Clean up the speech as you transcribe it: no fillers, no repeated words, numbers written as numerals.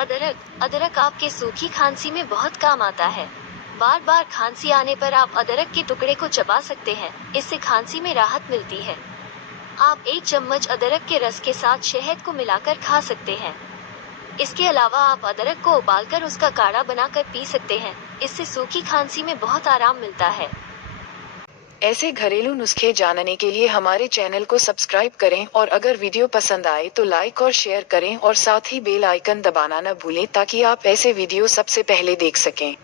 अदरक अदरक आपके सूखी खांसी में बहुत काम आता है। बार बार खांसी आने पर आप अदरक के टुकड़े को चबा सकते हैं, इससे खांसी में राहत मिलती है। आप 1 चम्मच अदरक के रस के साथ शहद को मिलाकर खा सकते हैं। इसके अलावा आप अदरक को उबालकर उसका काढ़ा बनाकर पी सकते हैं, इससे सूखी खांसी में बहुत आराम मिलता है। ऐसे घरेलू नुस्खे जानने के लिए हमारे चैनल को सब्सक्राइब करें और अगर वीडियो पसंद आए तो लाइक और शेयर करें और साथ ही बेल आइकन दबाना न भूलें ताकि आप ऐसे वीडियो सबसे पहले देख सकें।